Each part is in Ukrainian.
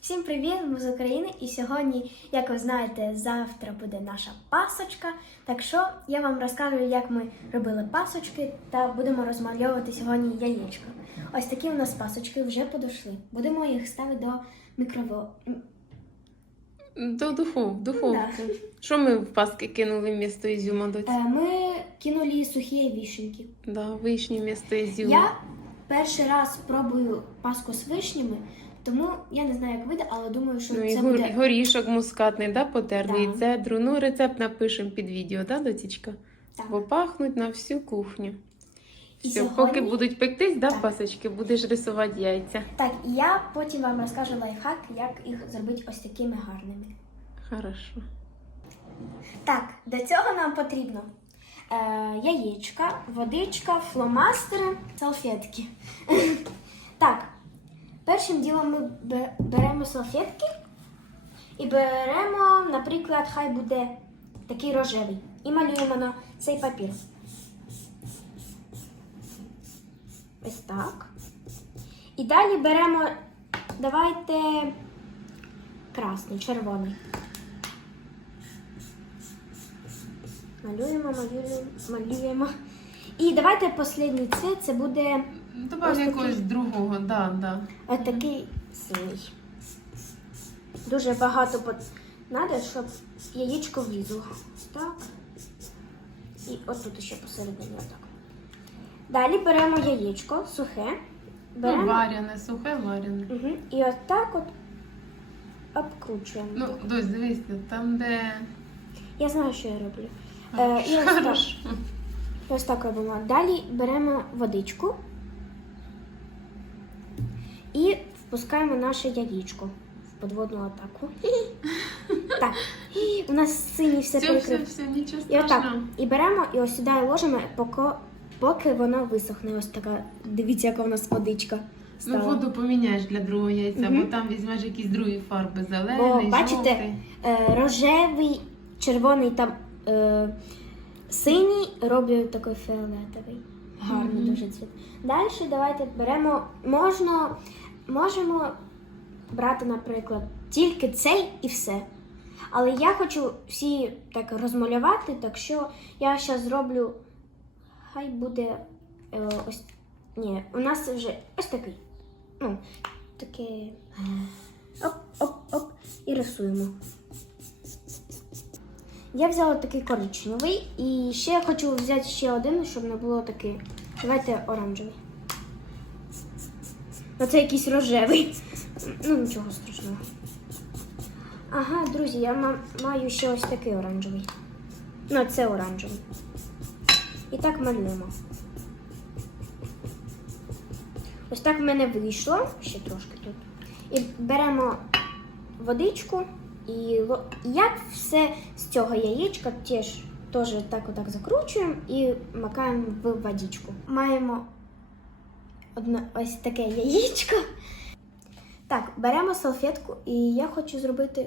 Всім привіт! Ми з України. І сьогодні, як ви знаєте, завтра буде наша пасочка. Так що я вам розкажу, як ми робили пасочки та будемо розмальовувати сьогодні яєчко. Ось такі у нас пасочки вже подошли. Будемо їх ставити до мікрово... До духов, духовку. Що ми в паски кинули місто ізюма доці? Е, Ми кинули сухі вішеньки. Да, вишні місто ізюма. Я перший раз пробую паску з вишнями, тому я не знаю, як вийде, але думаю, що Ну, і це гор- буде. горішок мускатний, да, потерли, Да. цедру. Ну, рецепт напишемо під відео, да, дотічка? Так. Бо пахнуть на всю кухню. І Все, сьогодні- поки будуть пектись, да, Так. пасочки, будеш рисувати яйця. Так, і я потім вам розкажу лайфхак, як їх зробити ось такими гарними. Хорошо. Так, до цього нам потрібно е, яєчка, водичка, фломастери, салфетки. так, першим ділом ми беремо салфетки і беремо, наприклад, хай буде такий рожевий. І малюємо на цей папір. Ось так. І далі беремо, давайте красний, червоний. Малюємо, малюємо, малюємо. І давайте останній цвіт, це буде Добав Ось якогось такий. другого, да, да. отакий синій. Дуже багато треба, щоб яєчко влізло. Так. І отут ще посередині отак. Далі беремо яєчко сухе. Ну, Беремо варяне, сухе варяне. Угу. і отак от обкручуємо. Ну, дось, дивись, там, де. Я знаю, що я роблю. Е, і ось так. Хорошо. Ось так робимо. Далі беремо водичку і впускаємо наше яєчко в подводну атаку. Так, у нас синій все Все, все, перекрив. все, нічого І отак. страшного. І беремо і ось сюди ложимо, поки, поки воно висохне. Ось така. Дивіться, яка у нас водичка. Ну, воду поміняєш для другого яйця, Мгм. бо там візьмеш якісь другі фарби, Бо зелений, бачите, жовтий. е, рожевий, червоний там е, синій роблять такий фіолетовий. Гарний дуже цвіт. Далі давайте беремо, можна, можемо брати, наприклад, тільки цей і все. Але я хочу всі так розмалювати, так що я зараз зроблю. Хай буде е, ось. Ні, у нас вже ось такий. Ну, таке. Оп-оп-оп. І рисуємо. Я взяла такий коричневий і ще я хочу взяти ще один, щоб не було такий. Давайте оранжевий. Оце якийсь рожевий. Ну, нічого страшного. Ага, друзі, я маю ще ось такий оранжевий. Ну, це оранжевий. І так малюємо. Ось так в мене вийшло. Ще трошки тут. І беремо водичку і як все з цього яєчка теж, теж так отак закручуємо і макаємо в водичку. Маємо одне ось таке яєчко. Так, беремо салфетку, і я хочу зробити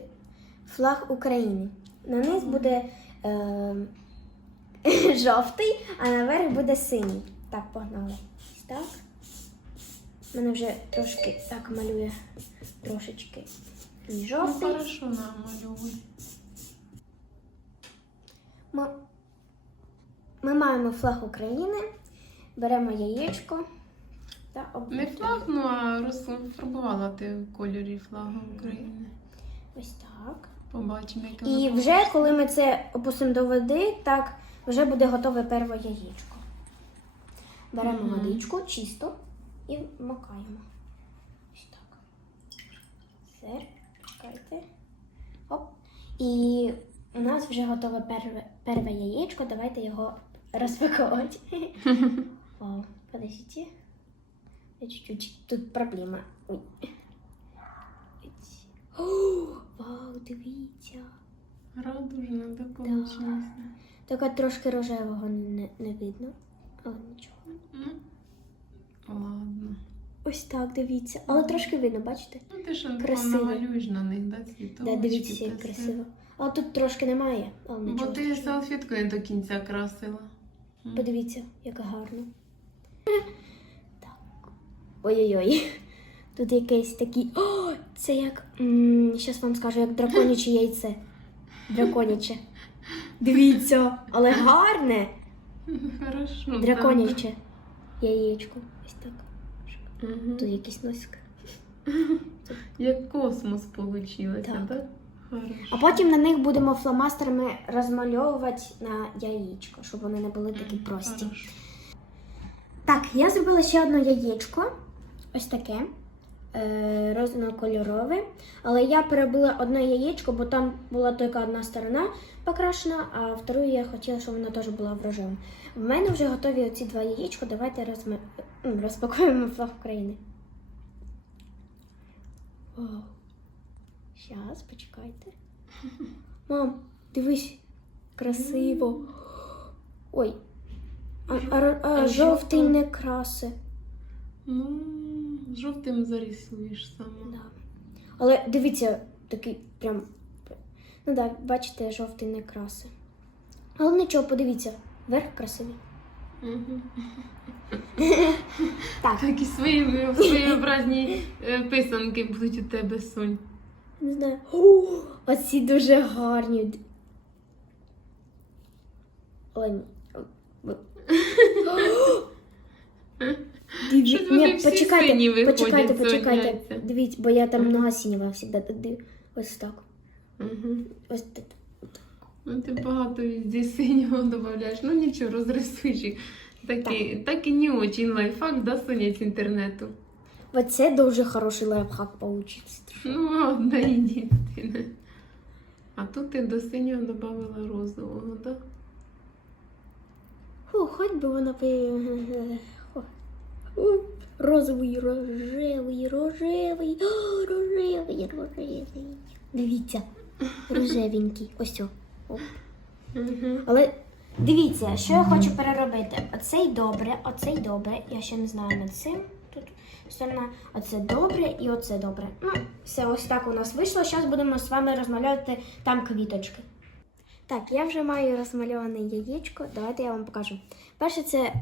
флаг України. На низ буде е, жовтий, а наверх буде синій. Так, погнали. Так. Мене вже трошки так малює трошечки і Ну, жовтий. хорошо намалюй. Ми, ми маємо флаг України, беремо яєчко та Не флаг, ну а розфарбувала ти в кольорі флага України. Ось так. Побачимо, яке І воно вже коли ми це опустимо до води, так вже буде готове перше яєчко. Беремо Мгм. водичку чисто і макаємо. Ось так. Все, чекайте. Оп. І у нас вже готове перше, перше яєчко. Давайте його розпаковувати. Вау, подождите. Я чуть-чуть. Тут проблема. Ой. О, вау, дивіться. Да, вийшло. Тільки трошки рожевого не, не видно. Але нічого. Ладно. Ось так, дивіться. Але трошки видно, бачите? Ну ти що Красиво. намалюєш на них, да, цвіточки. Да, дивіться, як та все. красиво. Але тут трошки немає. Але Бо нічого. ти страшного. салфеткою до кінця красила. М. Подивіться, як гарно. Так. Ой-ой-ой. Тут якийсь такий. О, Це як. Зараз вам скажу, як драконяче яйце. Драконяче. Дивіться, але гарне. Хорошо. Драконяче яєчко. Ось так. Угу. Тут якийсь носик. Як космос вийшло, Так. так? А потім на них будемо фломастерами розмальовувати на яєчко, щоб вони не були такі прості. Хорошо. Так, я зробила ще одне яєчко. Ось таке. Е, різнокольорове. Але я перебила одне яєчко, бо там була тільки одна сторона покрашена, а вторую я хотіла, щоб вона теж була в рожевому. В мене вже готові оці два яєчка. Давайте розми... розпакуємо флаг України. Вау. Щас, почекайте. Мам, дивись, красиво. Ой. А, а, а, А жовтий не краси. Жовтим зарисуєш саме. Да. Але дивіться, такий прям. Ну так, да, бачите, жовтий не краси. Але нічого, подивіться, верх красивий. Угу. Так, Такі свої своєобразні е, писанки будуть у тебе, Сонь. не знаю. О, оці дуже гарні. Але ні. Диві... Ні, почекайте, почекайте, почекайте. Дивіться, бо я там нога сініва завжди. Ось так. Угу. Ось так. Ну, ти багато везде синього додаєш. Ну нічого, розрисуєш. Такі, так. і не очень лайфхак, да, Соня, з інтернету. Оце дуже хороший лайфхак получиться. Ну, одна єдине. А тут ти до синього додавала розового, так? да? О, хоч би вона розовий, рожевий, рожевий, О, рожевий, рожевий. Дивіться, рожевенький. Ось о. Оп. Але дивіться, що я хочу переробити. Оцей добре, оцей добре. Я ще не знаю над цим. Тут сторона. Оце добре і оце добре. Ну, все ось так у нас вийшло. Зараз будемо з вами розмальовувати там квіточки. Так, я вже маю розмальоване яєчко. Давайте я вам покажу. Перше це е,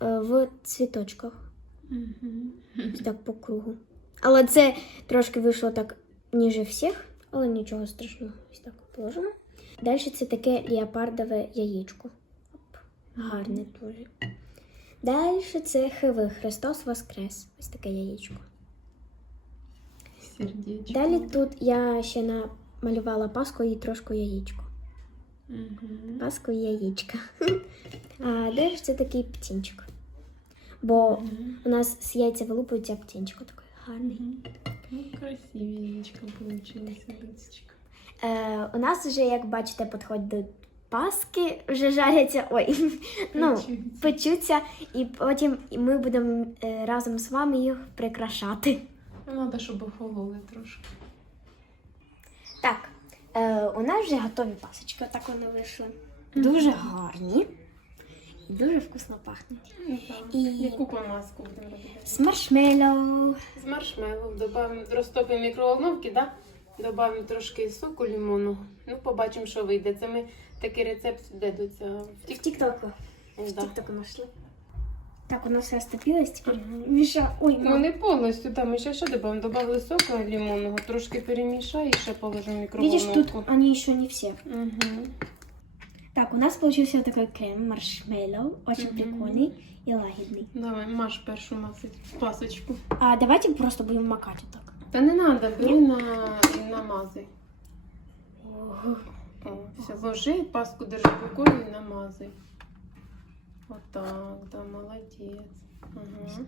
в цвіточках. Угу. Ось так по кругу. Але це трошки вийшло так ніже всіх, але нічого страшного. Ось так положимо. Далі це таке леопардове яєчко. Оп. Гарне дуже. Далі це хиви Христос Воскрес. Ось таке яєчко. Сердечко. Далі тут я ще намалювала паску і трошки яєчко. Угу. Паску і яєчка. А далі це такий птінчик. Бо у нас з яйця вилупується птінчик такий гарний. Ну, красиві яєчка получилися. Е, у нас вже, як бачите, підходить до Паски, вже жаряться. Ой, ну, Печуться. і потім ми будемо е, разом з вами їх прикрашати. Треба, щоб охололи трошки. Так, е, у нас вже готові пасочки, так вони вийшли. Дуже гарні. Дуже вкусно пахнуть. І- Яку помазку будемо робити? З маршмеллоу. З маршмеллоу додамо, розтопимо мікроволновки, да? Додамо трошки соку лимону. Ну, побачимо, що вийде. Це ми такий рецепт де до цього. В тіктоку. В Да. тіктоку знайшли. Так, у нас все стопилось тепер. Міша, ой, Ну мам. не повністю, там ми ще що додамо? Добавили соку лимонного, трошки перемішай і ще положимо в Видишь, мікроволновку. тут они еще не все. Угу. Так, у нас получился такой крем маршмеллоу, очень Мгм. прикольный и лагідний. Давай, маш першу масить пасочку. А давайте просто будем макать вот так. Та не треба, бери на намазай. О, все, ложи, паску держи рукою і намазай. Отак, да, молодець. Ага.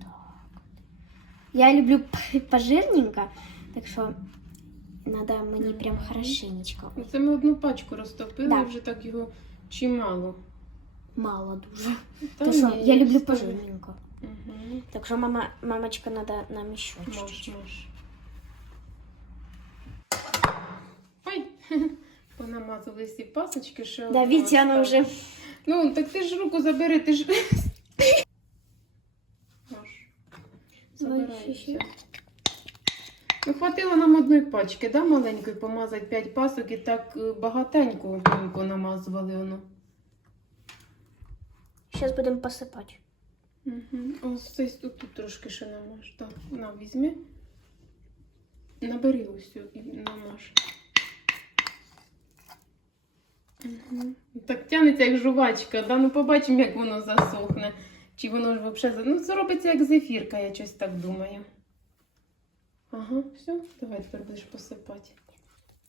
Я люблю п- пожирненько, так что надо мне прям хорошенечко. Це ми одну пачку розтопили, Да. вже так його чимало. Мало дуже. Та что, ні, я люблю вставай. пожирненько. Угу. Так что, мама, мамочка, надо нам Маш, чуть-чуть. маш. Ой, понамазали всі пасочки, що Да, видите, она уже... Ну, так ти ж руку забери, ти ж. Забирай все. Ну, хватило нам одної пачки, да, маленької помазати 5 пасок і так е, багатенько намазували воно. Сейчас будем посыпать. Угу. Ось цей тут, тут трошки ще намаж. Так, на, візьми. Набери ось і намаж. Угу. Так тянеться як жувачка, да? ну побачимо, як воно засохне. Чи воно ж взагалі. Ну, це робиться як зефірка, я щось так думаю. Ага, все, давай тепер будеш посипати.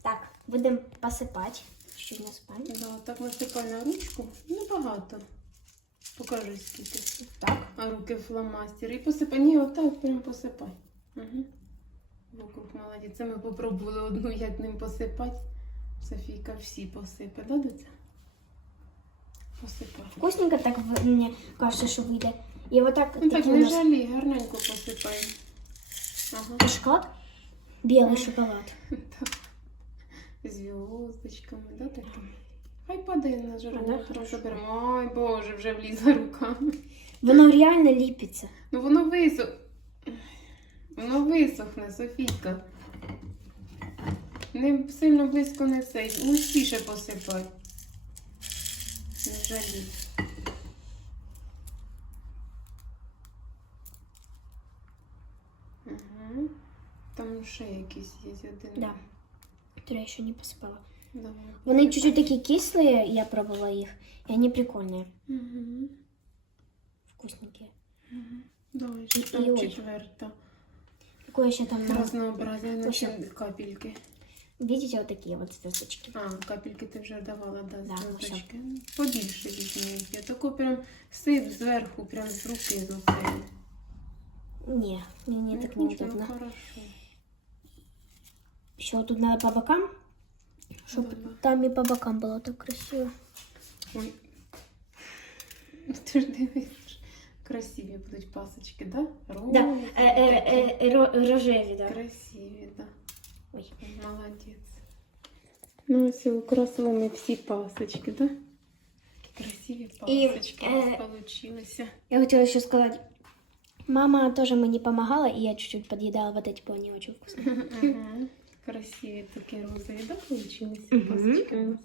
Так, будемо посипати. Чуть насипаємо. Да, так насипай на ручку. Небагато. Покажи скільки. Так. А руки фломастери. І посипай. Ні, отак прям посипай. Угу. Вокруг молодець. Це ми попробували одну, як ним посипати. Софійка всі посипе, да, доця? Посипай. Вкусненько так мені кажется, що вийде. І отак Ну так, не нас жалі, гарненько посипай. Ага. шоколад. Білий шоколад. Так. З зв'язочками, да, таким? Хай падає на жару. Ой, Боже, вже влізла руками. Воно реально ліпиться. Ну воно висох. Воно висохне, Софійка. Не сильно близько не сей. Густіше посипай. Не жалі. Там ще якісь є один. Да. Которые я ще не посипала. Давай. Вони чуть-чуть такі кислі, я пробувала їх. І вони прикольні, Угу. вкусненькі. Давай, І- ще і там ось. четверта. Какое ще там? Разнообразие, Ось. наче капельки. Видите, вот такие вот звездочки. А, капельки ти вже давала, да, Да, зв'язочки. Побільше візьміть. Я таку прям сип зверху, прям з руки з оцеї. Не, мне так Ну, неудобно. Хорошо. Еще тут надо по бокам, чтобы Давай. там и по бокам было так красиво. Ой. Ти ж дивиш. Красиві будуть пасочки, да? Ровні, Да, э, э, такі. э, ро- рожеві, да. Красиві, да. Ой. Молодець. Ну, ось і украсили ми всі пасочки, да? Красиві І, пасочки у е, нас получилися. Я хотела еще сказать, мама тоже мне помогала, и я чуть-чуть подъедала вот эти, они очень вкусные. Мгм. Красиві такі розові, да, получились? Мгм. пасочки у нас?